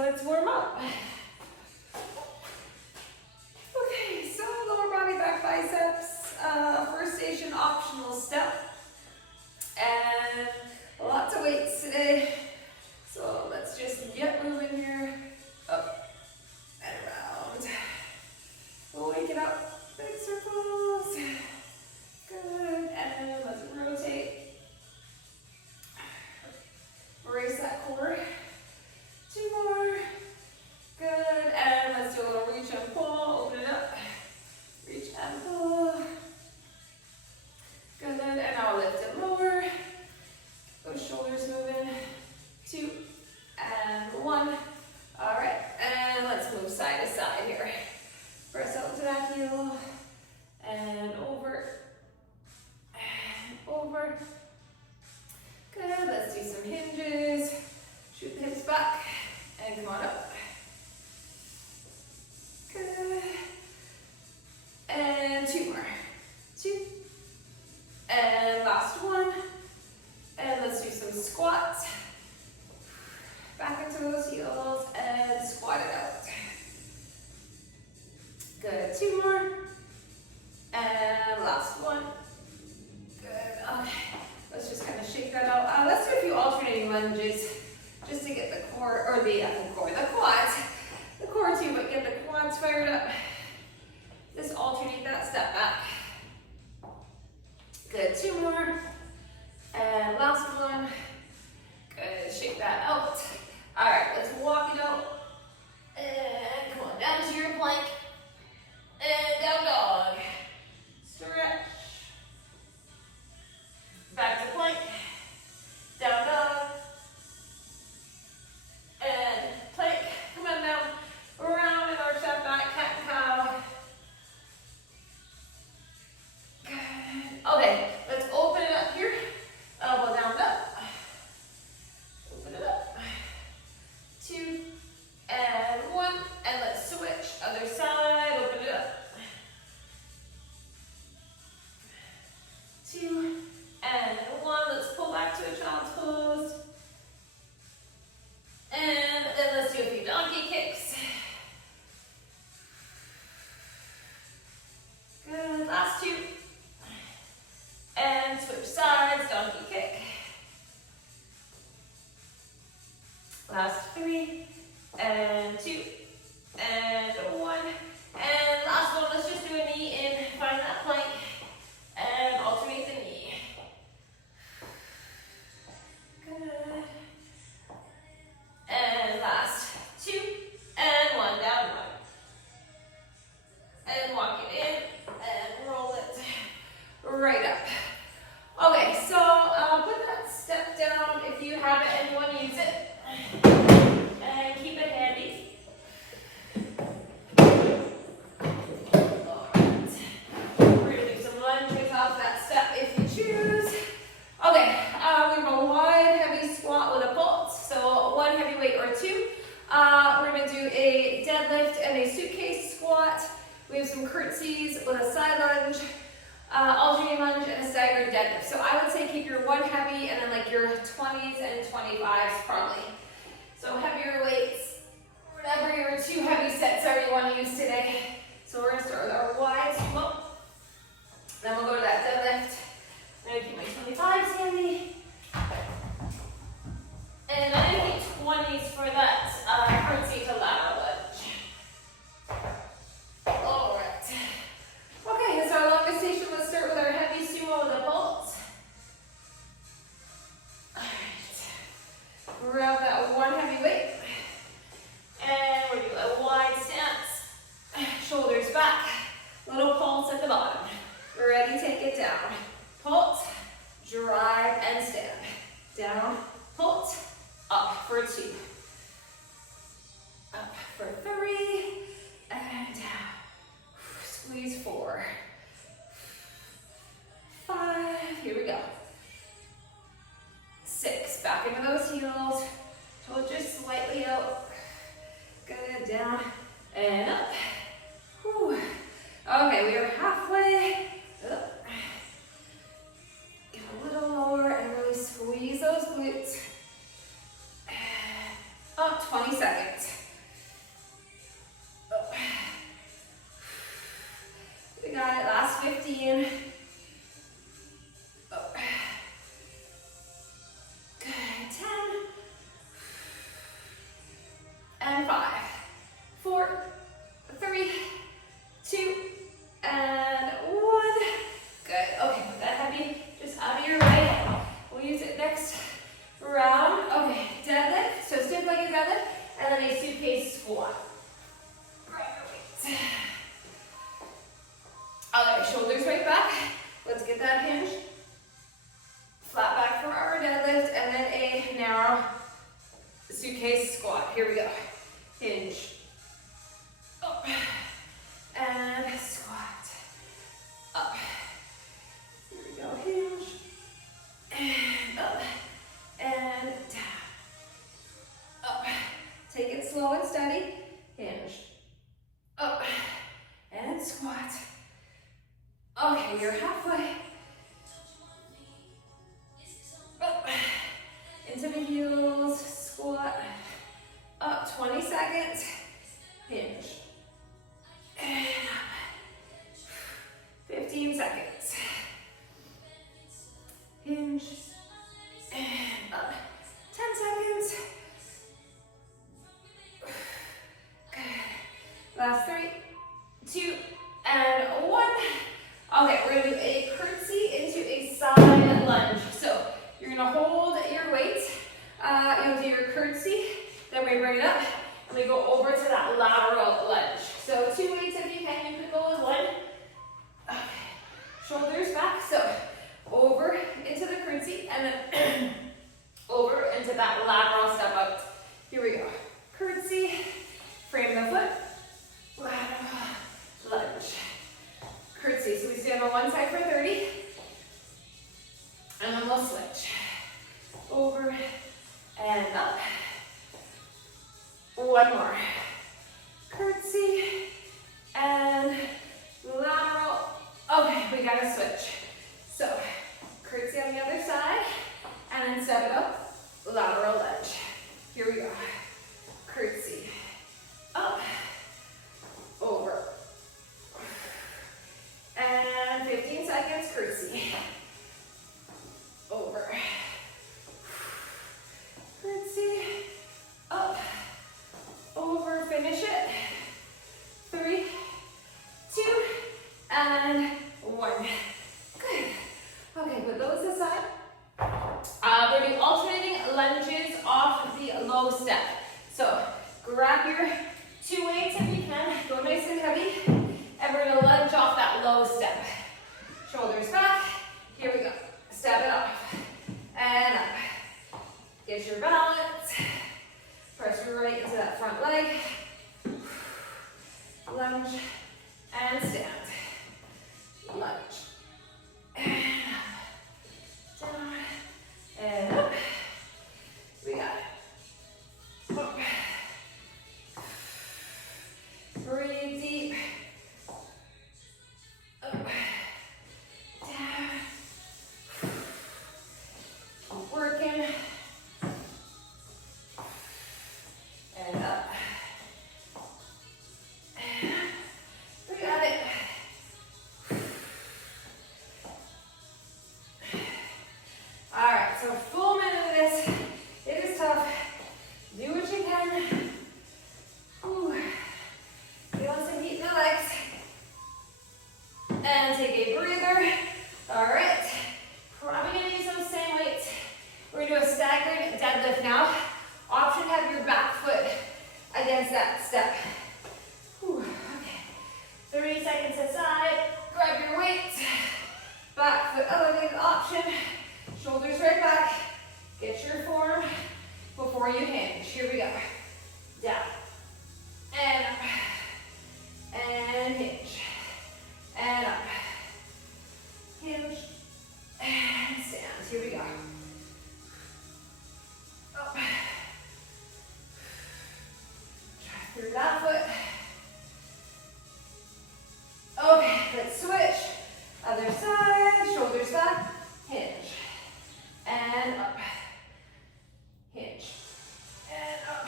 let's warm up. Okay, so lower body back biceps, first station optional step, and lots of weights today. So let's just get moving here, up and around. We'll wake it up, big circles. Good, and let's rotate. Brace that core. 2 more. Good, and let's do a little reach and pull. Open it up. Reach and pull. Good, and now lift it lower. Those shoulders moving. 2 and 1. All right, and let's move side to side here. Press out to that heel and over and over. Good, let's do some hinges. Shoot the hips back and come on up. Good. And 2 more. 2. And last one. And let's do some squats. Back into those heels and squat it out. Good. 2 more. And last one. Good. Okay. Let's just kind of shake that out. Let's do a few alternating lunges just to get the core, or the core too, but get the quads fired up. Just alternate that step back. Good. 2 more. And last one. Good. Shake that out. All right, let's walk it out. And come on down to your plank. And down dog. Stretch. Back to plank. Down dog. And plank. Come on now. Round and arch that back. Cat and cow. Good. Okay, let's open it up here. Elbow down, up. Open it up. 2 and 1. And let's switch. Other side. Open it up. 2 and 1. Let's pull back to a child's pose. And then let's do a few donkey kicks. Good. Last 2. And switch sides, donkey kick. Last 3. And 2. And 1. And last one, let's just do a knee in. Find that plank. And alternate the knee. Good. And last 2. And 1. Down 1. And walk it in. And roll it right up. Okay, so put that step down if you have it and you want to use it. And keep it handy. Alright. We're going to do some lunges off that step if you choose. Okay, we have a wide, heavy squat with a pulse. So 1 heavy weight or 2. We're going to do a deadlift and a suitcase squat. We have some curtsies with a side lunge. Alternating lunge and a staggered deadlift. So I would say keep your 1 heavy and then like your 20s and 25s probably. So heavier weights, whatever your 2 heavy sets are you want to use today. So we're going to start with our wide squat. Then we'll go to that deadlift. I'm going to keep my 25s handy. And I'm going to keep 20s for that curtsy to lateral lunge. Alright. Okay, so our longest station, let's start with our heavy sumo with a pulse. Alright. Grab that 1 heavy weight. seconds. Oh. We got it, last 15. Oh. Good, 10. And 5, 4, 3, 2, and 1. Good, okay, put that heavy just out of your way. We'll use it next round. Okay, deadlift, so stiff legged deadlift, and then a suitcase squat. Grab your weights. Okay, shoulders right back. Let's get that hinge. Flat back for our deadlift, and then a narrow suitcase squat. Here we go. Hinge. Up. And squat. Up. Here we go. Hinge. And up. And down. Up. Take it slow and steady. Hinge. Up. And squat. Okay, you're halfway. Up. Into the heels. Squat. Up. 20 seconds. Hinge. And up. 15 seconds. Hinge. And up. 10 seconds. Good. Last 3, 2, and 1. Okay, we're gonna do a curtsy into a side lunge. So you're gonna hold your weight. You'll do your curtsy. Then we bring it up and we go over to that lateral lunge. So 2 weights if you can. You could go with 1. Okay. Shoulders back. So over into the curtsy and then over into that lateral step out. Here we go. Curtsy. Frame the foot. Lateral lunge. Curtsy. So we stand on one side for 30. And then we'll switch. Over and up. 1 more. Curtsy and lateral. Okay, we gotta switch. So, curtsy on the other side, and then step it up, lateral lunge. Here we go. Curtsy. Up. Over. And 15 seconds, curtsy. Over. Curtsy. Up. Over, finish it. 3, 2, and 1. Good. Okay, put those aside. We're going to be alternating lunges off the low step. So grab your 2 weights if you can. Go nice and heavy. And we're going to lunge off that low step. Shoulders back. Here we go. Step it off. And up. Get your balance. Press your right into that front leg. Lunge and stand. Lunge. And up. Down. And up. We got it. Up. Breathe deep. Up. Down. Keep working. And up. And up. We got it. All right, so full minute of this. It is tough. Do what you can. Ooh. Feel some heat in the legs. And take a breather. All right. Probably gonna use those same weights. We're gonna do a staggered deadlift now. Option to have your back foot against that step. Whew, okay. 3 seconds aside. Grab your weights. Back foot elevated option. Shoulders right back. Get your form before you hinge. Here we go. Down. And up. And hinge. And up. Hinge. And stand. Here we go. Up. Try through that foot. Okay, let's switch. Other side. Shoulders back. Hinge. And up. Hinge. And up.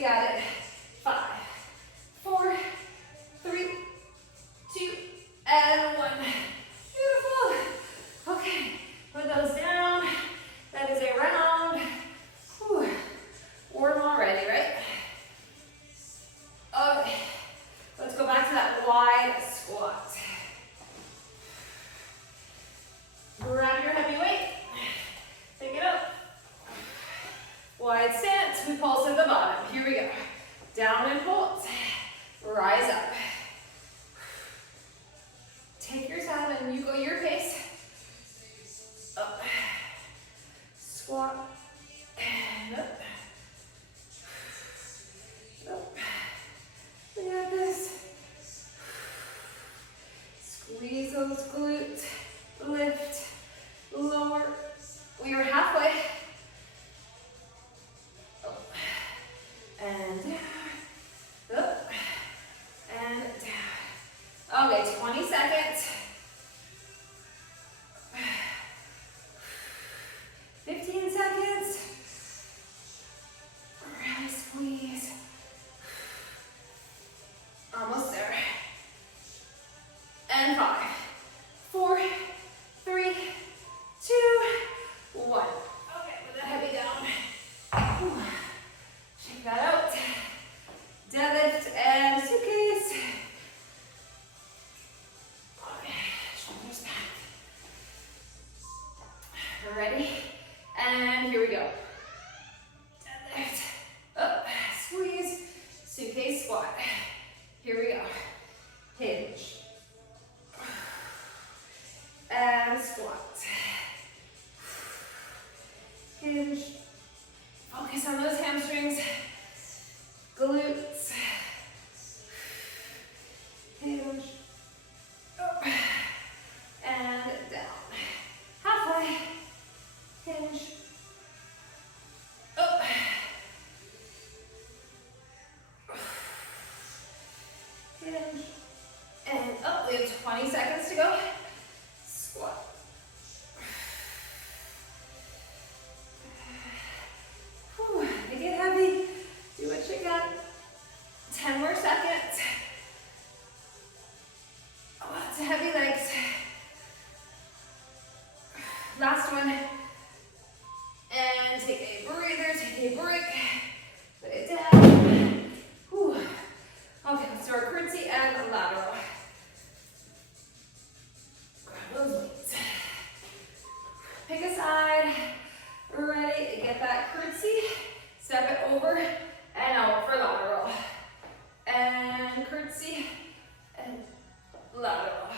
We got it. 5, 4, 3, 2, and 1. Beautiful. Okay, put those down. That is a round. Whew. Warm already, right? Okay, let's go back to that wide squat. Grab your heavy weight. Pick it up. Wide stance. We pulse at the bottom. Here we go. Down and pulse. Rise up. Take your time and you go your pace. Up. Squat. And up. Up. We got this. Squeeze those glutes. Lift. Lower. We are halfway. Up. And down. Up. And down. Okay, 20 seconds. 15 seconds. Really squeeze. Almost there. And 5, 4, 3, 2, 1. Okay, put that heavy down. Whew. Shake that out. Deadlift and suitcase. Okay, shoulders back. Ready? And here we go. Deadlift. Up. Squeeze. Suitcase squat. Here we go. Hinge. And squat. Hinge. Focus on those hamstrings. Glutes. Hinge. Up. And down. Halfway. Hinge. Up. Hinge. And up. We have 20 seconds to go. Squat. Whew. Make it heavy. Do what you got. 10 more seconds. Lots of heavy legs. Last one. And take a breather, take a break. Put it down. Whew. Okay, let's do our curtsy and lateral. Grab those weights. Pick a side. Ready, get that curtsy. Step it over and out for lateral. And curtsy and lateral.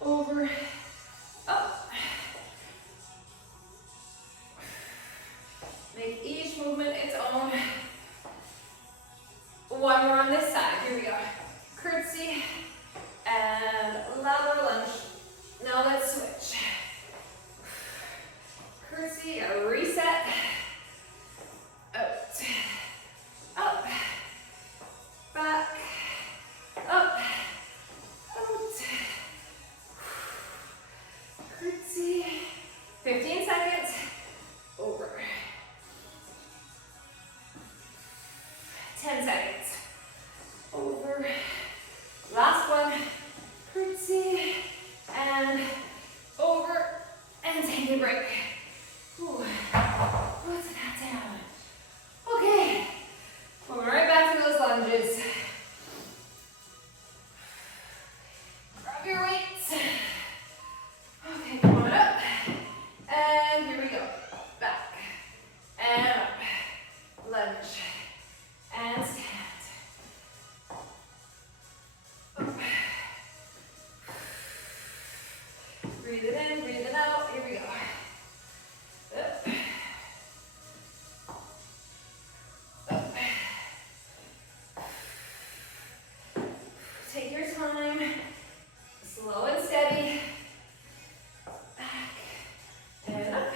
Over, up. Make each movement its own. One more on this side. Here we go. Curtsy and lateral lunge. Now let's switch. Curtsy, a reset. Out. Up. Back. Up. Out. Curtsy. 15 seconds. Over. 10 seconds. Over. Last one. Curtsy. And over. And take a break. Ooh. What's that down? Okay. We're right back to those lunges. Grab your weights. Okay, come on up. And here we go. Back. And up. Lunge. And stand. Up. Breathe it in, breathe it out. Here we go. Up. Up. Take your time. Slow and steady. Back and up.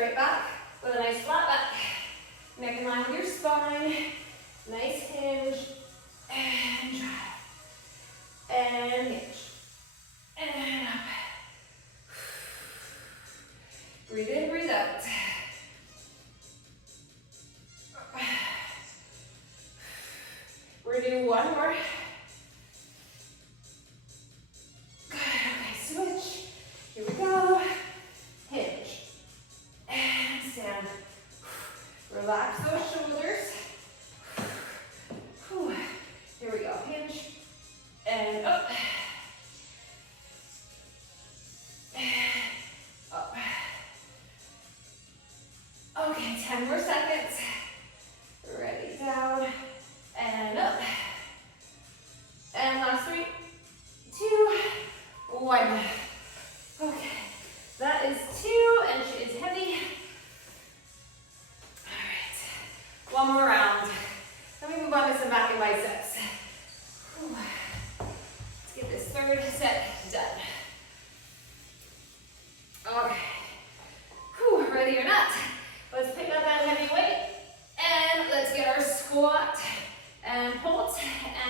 right back with a nice flat back. Neck in line with your spine. Nice hinge. And drive. And hinge. And up. Breathe in, breathe out. We're gonna do one more. Good, okay, switch. Here we go. Hinge. And stand. Relax those shoulders. Here we go, hinge. And up. And up. Okay, 10 more seconds. Ready, down. And up. And last 3, 2, 1. Okay, that is 2, and she is heavy. All right, one more round. Let me move on to some back and biceps. Let's get this third set done. Okay, ready or not? Let's pick up that heavy weight, and let's get our squat. And hold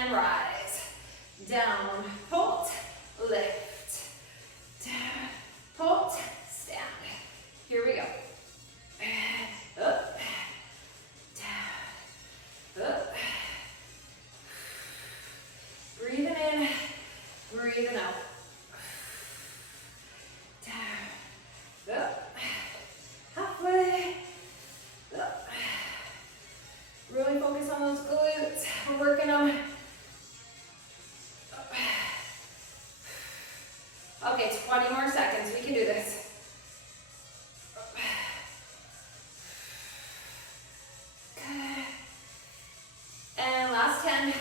and rise. Down, hold, lift. Down, hold, stand. Here we go. Up, down, up. Breathing in, breathing out. Down, up, halfway, up. Really focus on those glutes. We're working them. Okay, 20 more seconds. We can do this. Good. And last 10.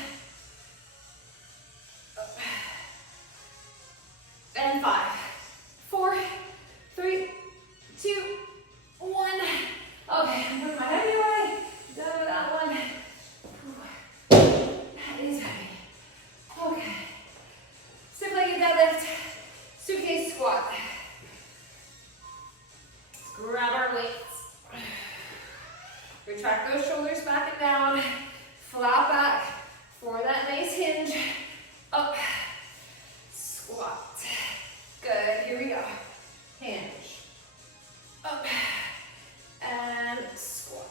And 5, 4, 3, 2, 1. Okay, I'm putting my heavy away. Done with that one. That is heavy. Okay. Simple leg deadlift, suitcase squat. Let's grab our weights. Retract those shoulders back and down. Flat back for that nice hinge. Up. Squat. Good. Here we go. Hinge. Up. And squat.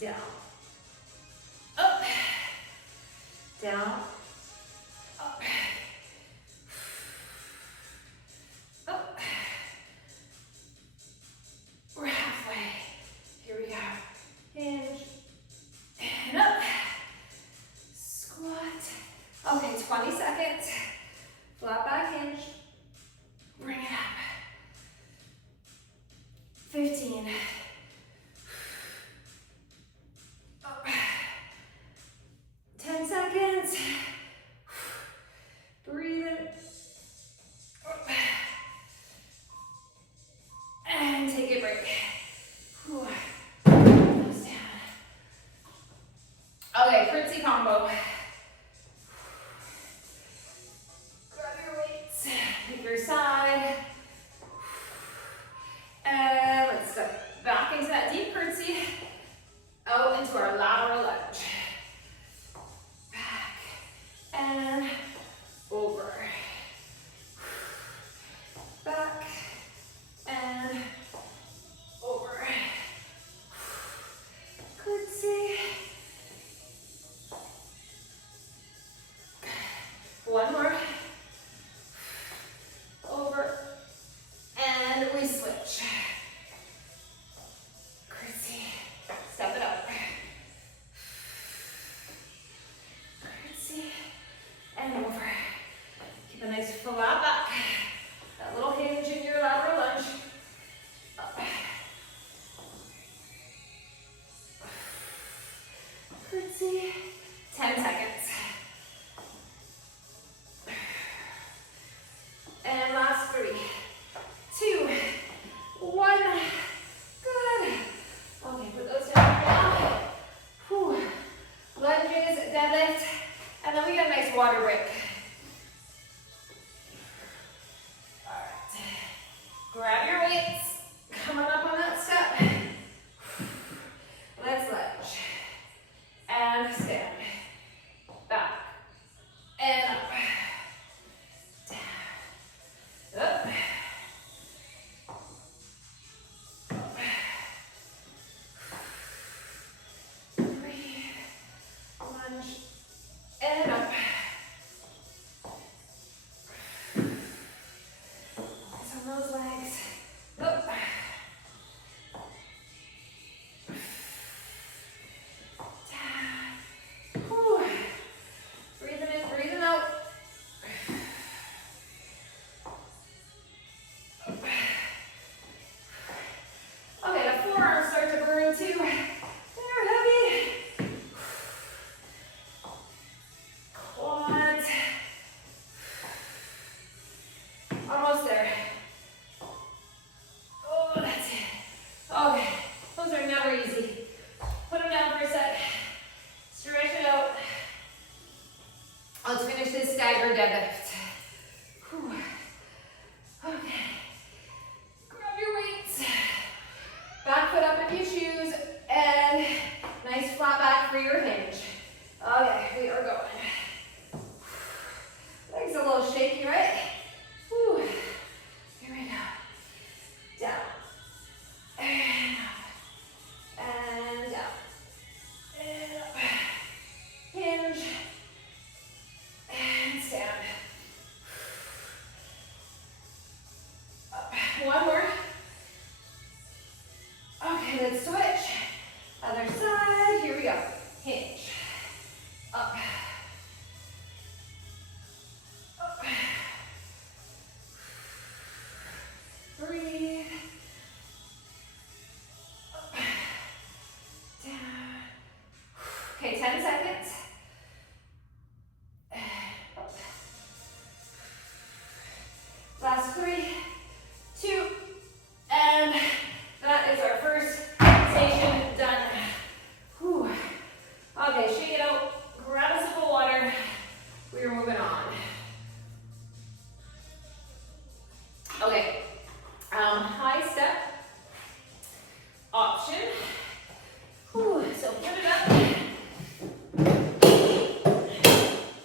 Down. Up. Down. Up. Up. We're halfway. Here we go. Hinge. And up. Squat. Okay, 20 seconds. Flat back hinge. Bring it up. 15. Up. 10 seconds. Breathe in. Up. And take a break. Thumbs down. Okay, curtsy combo. Grab your weights. Pick your side. And let's step back Lunge. And up. Focus on those legs. Up. Down. Whew. Breathing in, breathing out. Okay, the forearms start to burn too. They're heavy. Quads. Almost there. Oh, that's it. Okay, those are never easy. Put them down for a sec. Stretch it out. Let's finish this staggered deadlift. Whew. Okay. Grab your weights. Back foot up if you choose. And nice flat back for your hinge. Okay, we are going. Legs a little shaky, right? Whew. Here we go. Down. And up. And down. And up. Hinge. And stand. Up. One more. Okay, let's switch. Other side. Here we go. Hinge. Up. Up. Breathe. Up. Down. Okay, 10 seconds. Up. Last 3, 2, and that is our first station done. Whew. Okay, shake it out. Grab a sip of water. We're moving on. Okay. High step option. Whew. So put it up.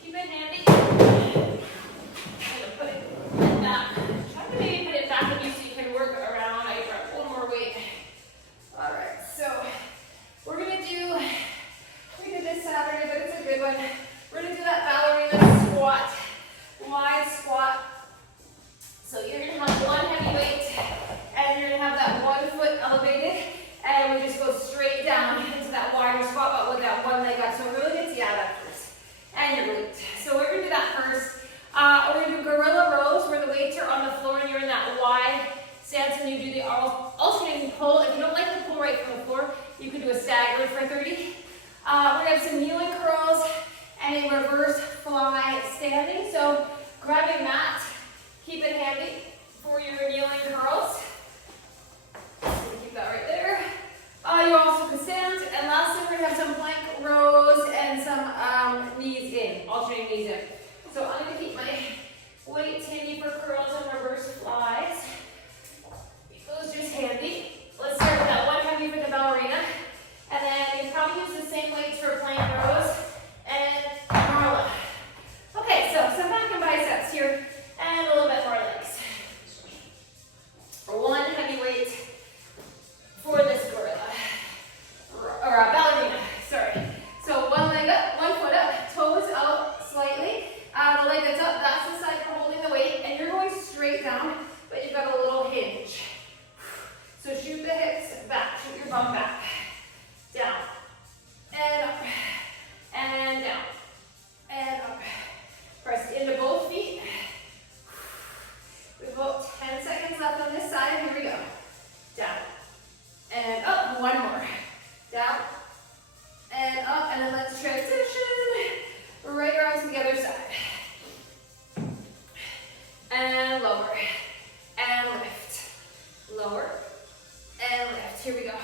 Keep it handy. I'm gonna put it back. Try to maybe put it back with you so you can work around. I grab one more weight. All right. So we're gonna do. We did this Saturday, but it's a good one. We're gonna do that ballerina squat, wide squat. So you're gonna have one heavy weight, and you're gonna have that 1 foot elevated, and we just go straight down into that wider squat, but with that one leg up. So it really gets the abductors and your glute. So we're gonna do that first. We're gonna do gorilla rows, where the weights are on the floor and you're in that wide stance, and you do the alternating pull. If you don't like the pull right from the floor, you can do a staggered for 30. We're gonna have some kneeling curls and a reverse fly standing. So grab a mat, keep it handy for your kneeling curls. So keep that right there. You also can stand. And lastly, we're gonna have some plank rows and some knees in, alternating knees in. So I'm gonna keep my weights handy for curls and reverse flies. Keep those just handy. Let's start with that one heavy for the ballerina. And then you probably use the same weights for plank rows and Marla. Okay, so some back and biceps here, and a little bit more legs. One heavy weight for this gorilla, or ballerina, sorry. So one leg up, 1 foot up, toes out slightly. The leg that's up, that's the side for holding the weight, and you're going straight down, but you've got a little hinge. So shoot the hips back, shoot your bum back. Down, and up, and down, and up. Press into both feet. We have about 10 seconds left on this side. Here we go. Down, and up. One more. Down, and up, and then let's transition. Right arms to the other side. And lower, and lift. Lower, and lift. Here we go.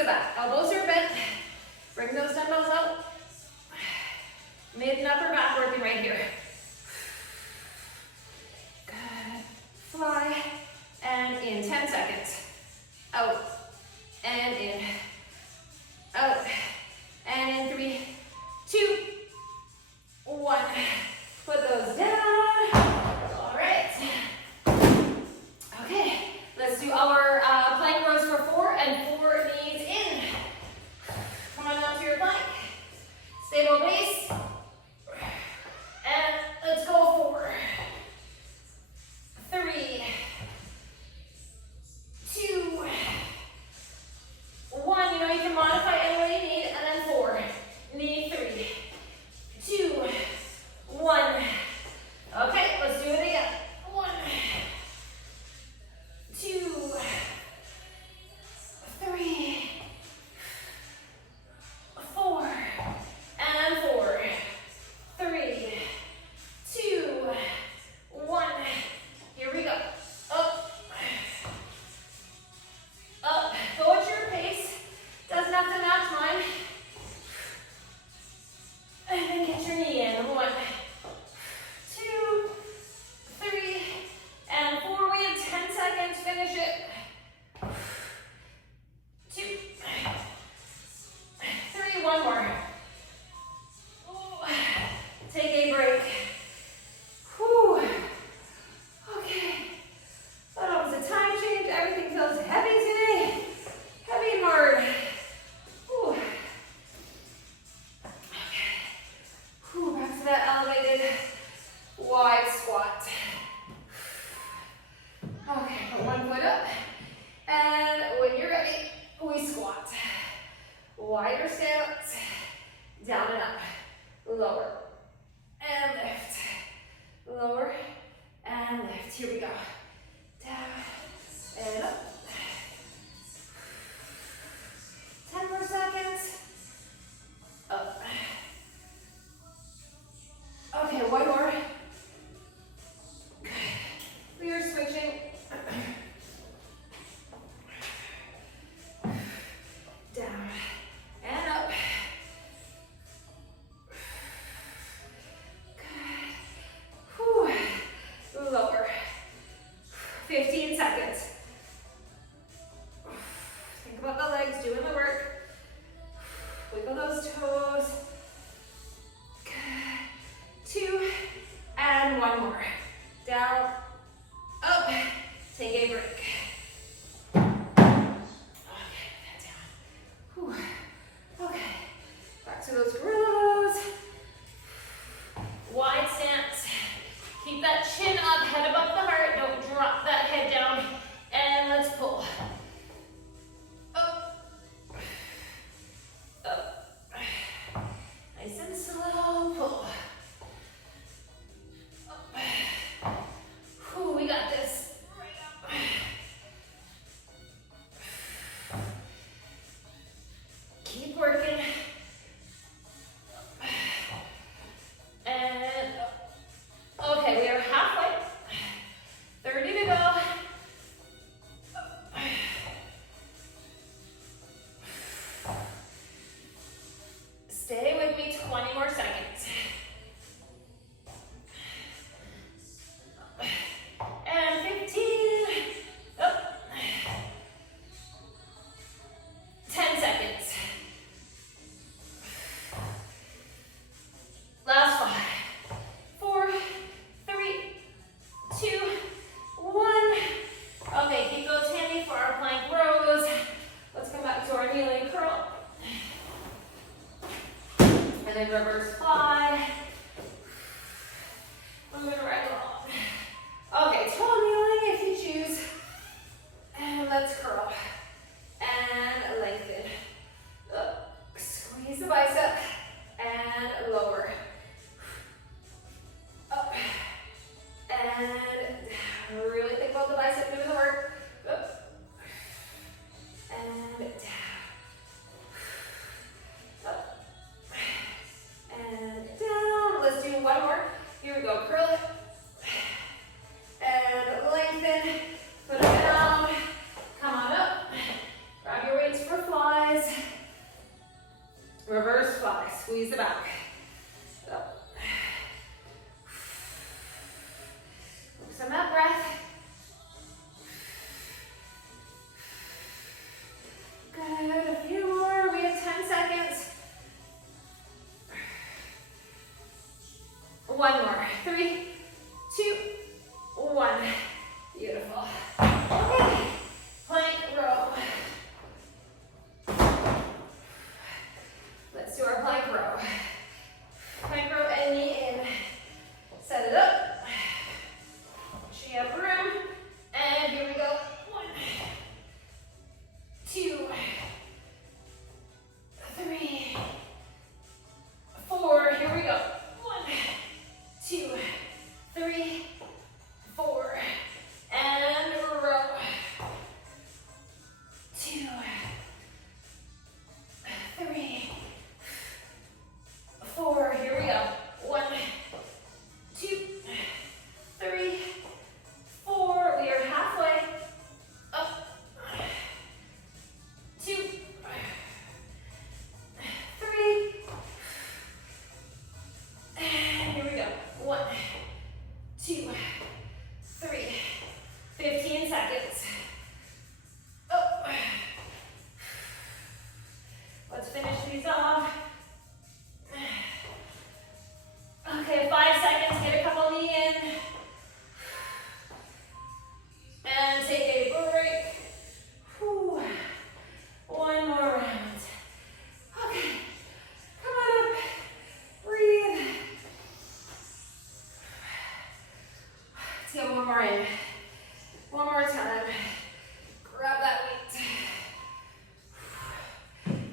to back. Elbows are bent. Bring those dumbbells out. Mid and upper back working right here. Good. Fly. And in 10 seconds. Out. And in. Out. And in 3, 2, 1. Put those down. All right. Okay. Let's do our plank rows for 4 and 4 knees in. Come on down to your plank. Stable base. And let's go 4, 3, 2, 1. You know you can modify any way you need. And then 4. Knee 3, 2, 1. Okay, let's do it again. 1, 2, 3, 4, and 4, 3, 2, 1. Here we go. Up, up. Go at your pace. Doesn't have to match mine. And then get your knee in. 1, 2, 3, and 4. We have 10 seconds. Finish it. 2, 3. One more. Ooh. Take a break. Whew. Okay. That was a time change. Everything feels heavy today. Heavy and hard. Whew. Okay. Whew. Back to that elevated wide squat. Okay, put one foot up. And when you're ready, we squat. Wider stance. Down and up. Lower. And lift. Lower. And lift. Here we go. Down and up. 10 more seconds. Up. Okay, one more. Good. We are switching. Down and up. Good. Whew. Lower. 15 seconds. Think about the legs doing the work. Wiggle those toes. Good. 2 and 1 more. Down, up. Take a break. Okay, back to those gorillas. Wide stance. Keep that chin up, head above the heart. Don't drop that head down. And let's pull. Up. Up. Nice and slow. Pull. Up. Whew, we got this. Right up. Keep working. And okay, we are halfway. 30 to go. Stay with me 20 more seconds. And 15. Up. 10 seconds. Last 5, 4, 3, 2, 1. Okay, keep those handy for our plank rows. Let's come back to our kneeling curl. And then reverse fly. Moving right along. Okay, toe kneeling if you choose. And let's curl. And lengthen. Up. Squeeze the bicep. And lower. Up. And down. Really think about the bicep doing the work. Up. And down. Up. And squeeze the back. Up. Focus on that breath. Good, a few more, we have 10 seconds. One more, 3, 2, 1. Beautiful. Okay, plank row. Let's do our plank row. Plank row and knee in. Set it up. She have room. And here we go. 1, 2, 3, 4. Here we go. 1, 2, 3, 4. And row. 2, 3, 4. Here we go. 1, 2, 3, 4. We are halfway. Up. 2, 3. And here we go. 1, 2, 3. 15 seconds. Up. Let's finish these off. Okay, 5 seconds, get a couple knee in. And take a break. Whew. One more round. Okay, come on up, breathe. Let's get one more in. One more time. Grab that weight.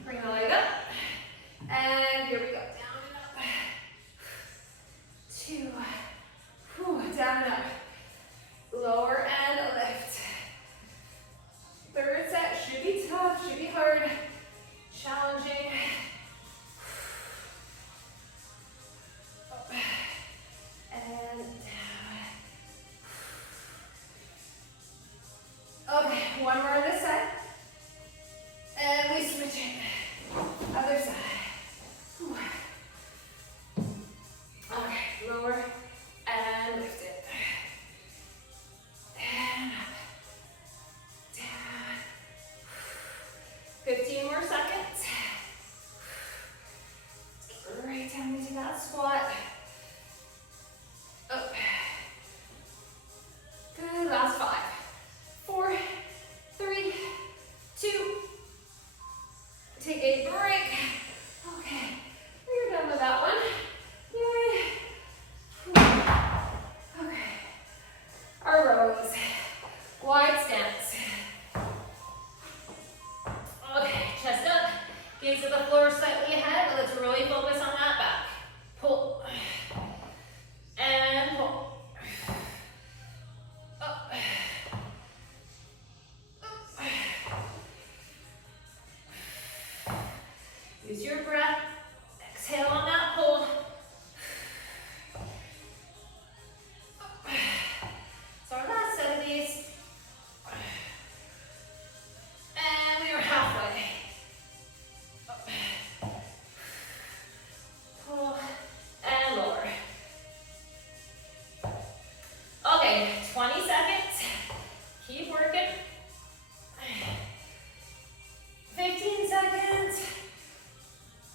Bring the leg up. And here we go, down and up. 2, down and up. Lower and lift. Third set should be tough, should be hard, challenging. Up and down. Okay, one more on this side. And we switch it. Other side. Okay, lower and lift it. And up. Down. 15 more seconds. Great time into that squat. Up. Good, last 5, 4, 3, 2. Take a break. Okay, we're done with that one. Yay. Okay, our rows. Wide stance. Okay, chest up, gaze to the floor slightly ahead, but let's really focus on that back. Pull. And pull. Up. Use your breath. Exhale on that pull. So our last set of these. And we are halfway. Up. Pull and lower. Okay, 20 seconds. Keep working. 15 seconds.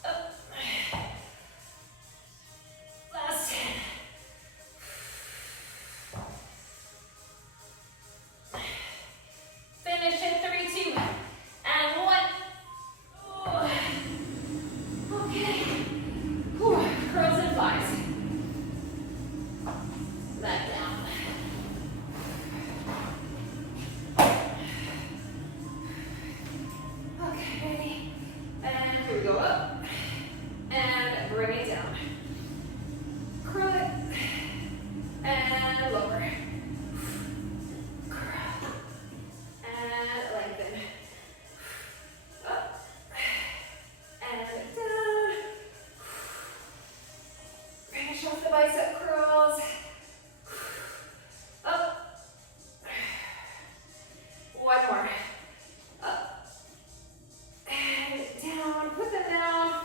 Up. Last 10. Finish in 3, 2, and 1. Ooh. Okay. Ooh. Curls and flies. Back down. Okay, ready? And here we go up. And bring it down. Curl it. And lower. Curl. And lengthen. Up. And down. Finish off the bicep curls. Up. One more. Up. And down. Put them down.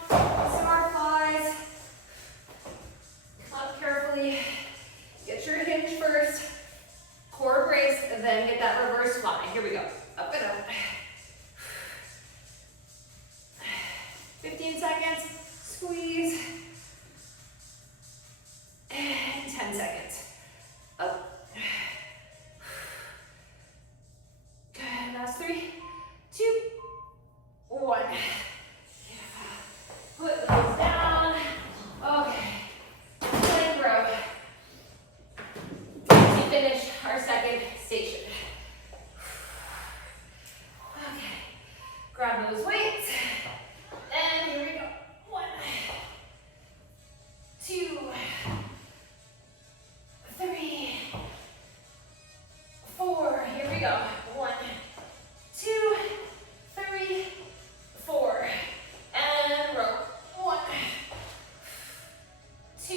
and out. 15 seconds, squeeze, and 10 seconds. Up. Good, last 3, 2, 1. Put those down. Okay, plank row. To finish our second station. Okay, grab those weights. And here we go. 1, 2, 3, 4. Here we go. 1, 2, 3, 4. And row. 1, 2,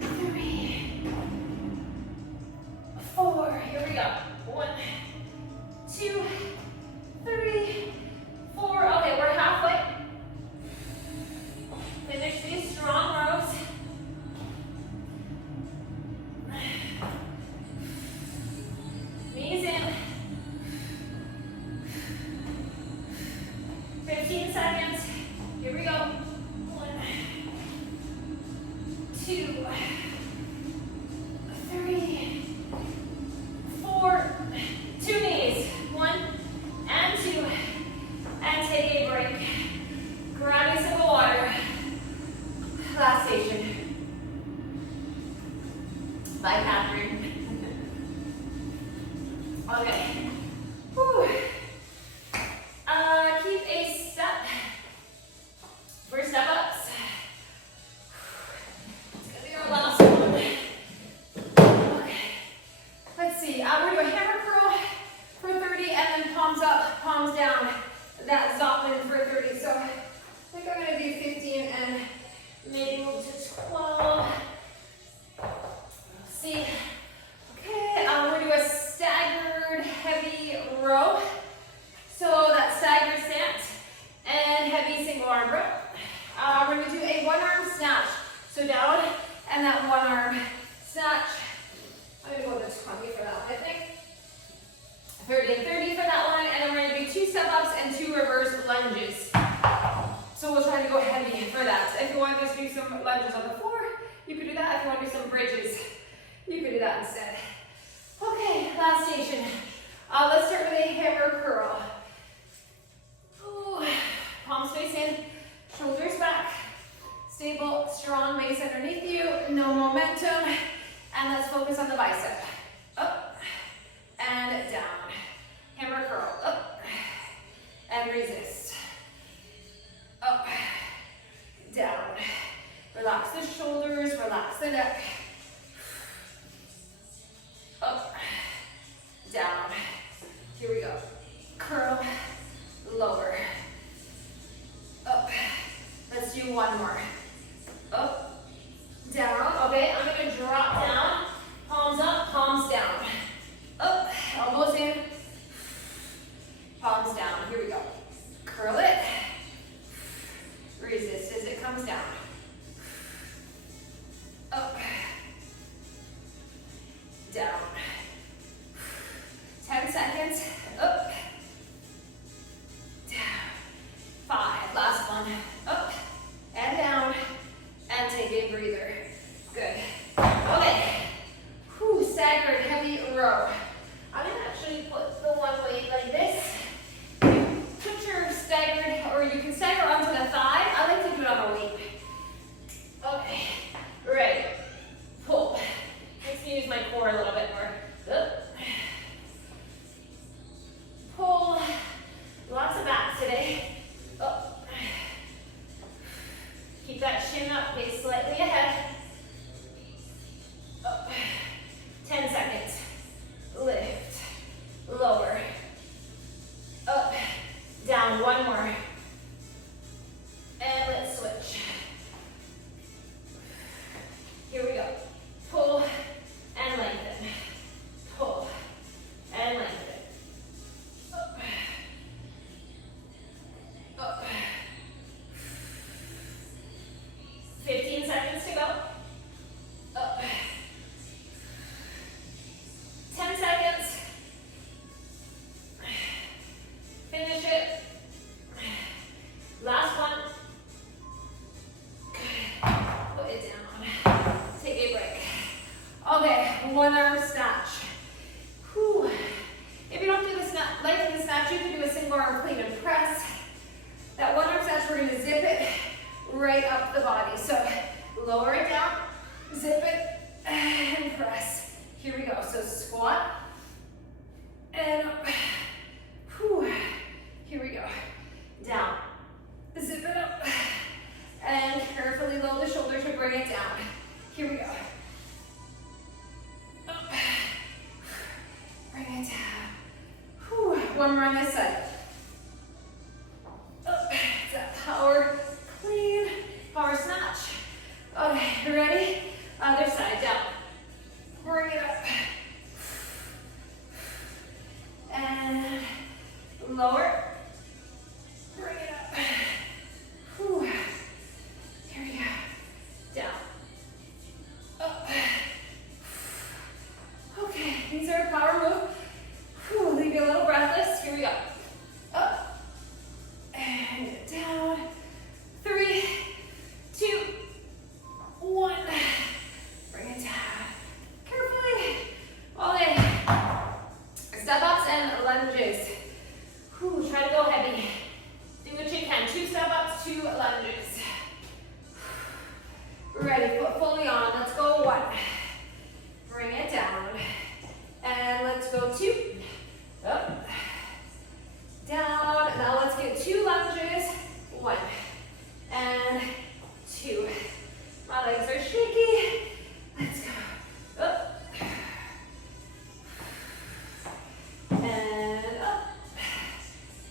3, 4. Here we go. 1, 2, 3, 4. Okay, we're halfway. Finish these strong rows. Knees in. 15 seconds. Here we go. 1, 2, 3, 4. 2 knees. 1 and 2. And take a break. Grab a sip of water. Last station. Bye, Catherine. Okay. Whew. Keep a step for step ups. It's gonna be our last one. Okay. Let's see. We're gonna do a hammer curl for 30 and then palms up, palms down. That Zoppin for 30. So I think I'm gonna do 15 and maybe move to 12. Let's see. Okay, we're gonna do a staggered heavy row. So that staggered stance and heavy single arm row. We're gonna do a one arm snatch. So down and that one arm snatch. I'm gonna go to 20 for that one, I think. 30 and 30 for that one. And then we're gonna do 2 step ups and 2 reverse lunges. So we'll try to go heavy for that. If you want to just do some lunges on the floor, you could do that. If you want to do some bridges, you could do that instead. Okay, last station. Let's start with a hammer curl. Ooh. Palms face in, shoulders back. Stable, strong base underneath you, no momentum. And let's focus on the bicep. Up and down. Hammer curl, up and resist. Up, down. Relax the shoulders, relax the neck. Up, down. Here we go. Curl, lower. Up. Let's do one more. Up, down. Okay, I'm going to drop down. Palms up, palms down. Up, elbows in. Palms down. Here we go. Curl it. Resist as it comes down. Up. Down. 10 seconds. Up. Down. 5. Last one. Up and down. lengthen the snatch, you can do a single arm clean and press. That one arm snatch, we're gonna zip it right up the body. So lower it down, zip it, and press. Here we go. So squat, and up. Whew. Here we go. Down. Zip it up. And carefully lower the shoulder to bring it down. Here we go. Up. Bring it down. Whew. One more on this side. Up. It's that power clean, power snatch. Okay, ready? Other side, down. Bring it up. And lower. Bring it up. Whew. Here we go. Down. Up. Okay, these are a power move. Whew, leave you a little breathless. Here we go. Up. And down. 3, 2, 1. Bring it down. Carefully. All day. Step ups and lunges. Whew, try to go heavy. Do what you can. 2 step ups, 2 lunges. Ready, foot fully on. Let's go 1. Bring it down. And let's go 2. Up. Down. Now let's get 2 lunges. 1. And 2. My legs are shaky. Let's go. Up. And up.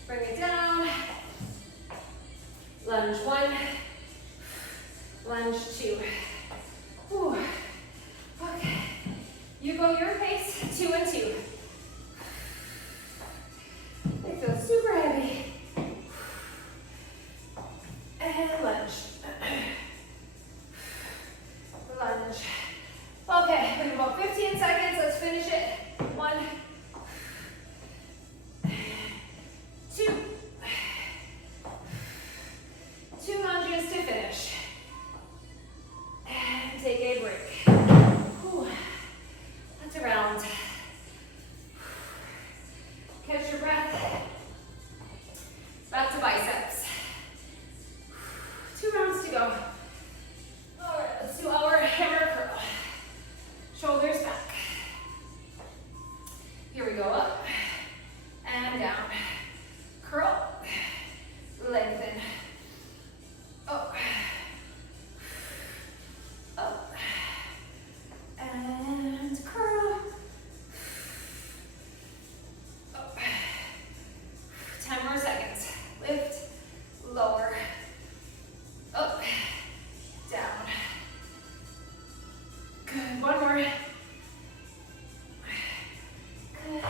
Bring it down. Lunge 1. Lunge 2. Whew. Okay. You go your pace. 2 and 2. They feel super heavy. And lunge. Lunge. Okay, we have about 15 seconds. Let's finish it. 1, 2. 2 lunges to finish. And take a break. Whew. That's a round. Catch your breath. Back to biceps. 2 rounds to go. All right, let's do our hammer curl. Shoulders back. Here we go, up and down. Curl, lengthen. Up, up, and curl. Up. 10 more seconds. Lift, lower, up, down. Good, 1 more. Good.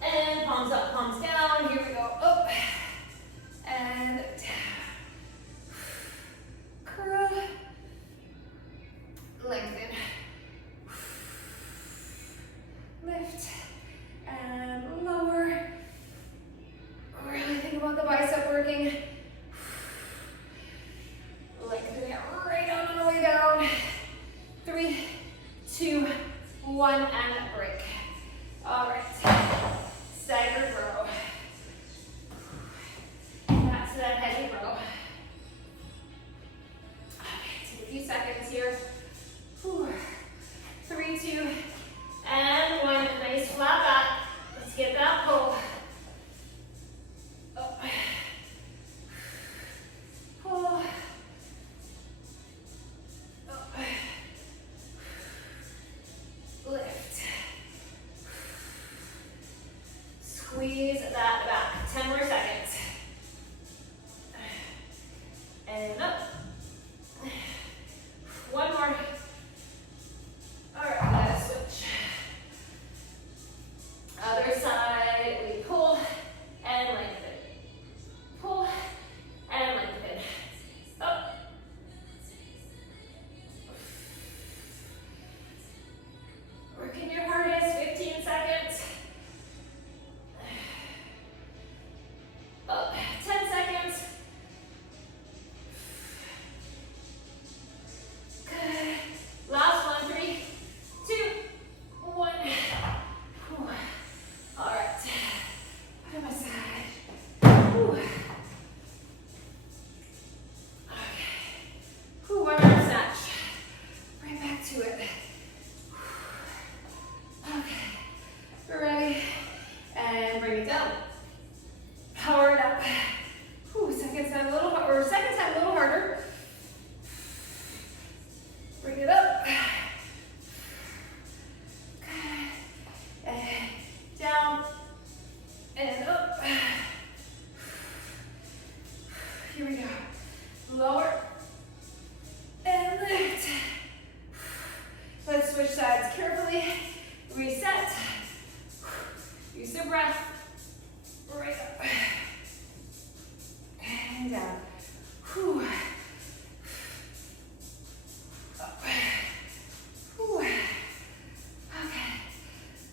And palms up, palms down. Here we go, up and down. Curl, lengthen. Lift and lower. Really think about the bicep working. Lengthen it right down on the way down. 3, 2, 1, and break. All right. Staggered row. Back to that heavy row. Okay, take a few seconds here. 3, 2, and 1. Nice flat back. Let's get that pull. Up. Pull. Up. Lift. Squeeze that back. 10 more seconds. And up. 1 more. All right, let's switch. Other side, we pull and lengthen. Pull and lengthen. Up. Working your hardest, 15 seconds. down. Power it up. Whew, second time a little harder. Bring it up. And down and up. Here we go. Lower and lift. Let's switch sides carefully. Reset. Use your breath. Right up. And down. Whew. Up. Whew. Okay.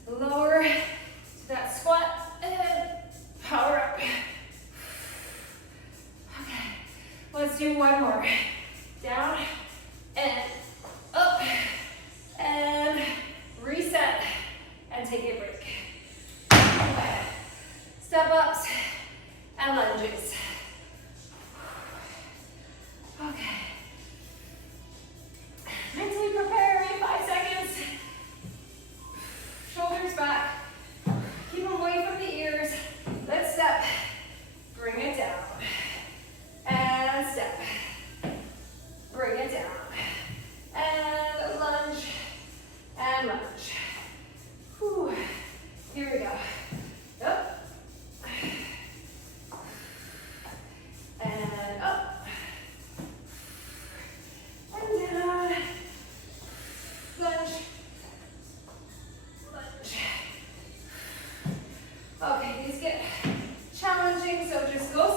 Lower to that squat and power up. Okay. Let's do one more. Down and up and reset and take a break. Step ups and lunges. Okay. Mentally prepare in 5 seconds. Shoulders back. Keep them away from the ears. Let's step. Bring it down. And step. Bring it down. And lunge. And lunge. Whew. Here we go. Up. And up. And down. Lunge. Lunge. Okay, these get challenging, so just go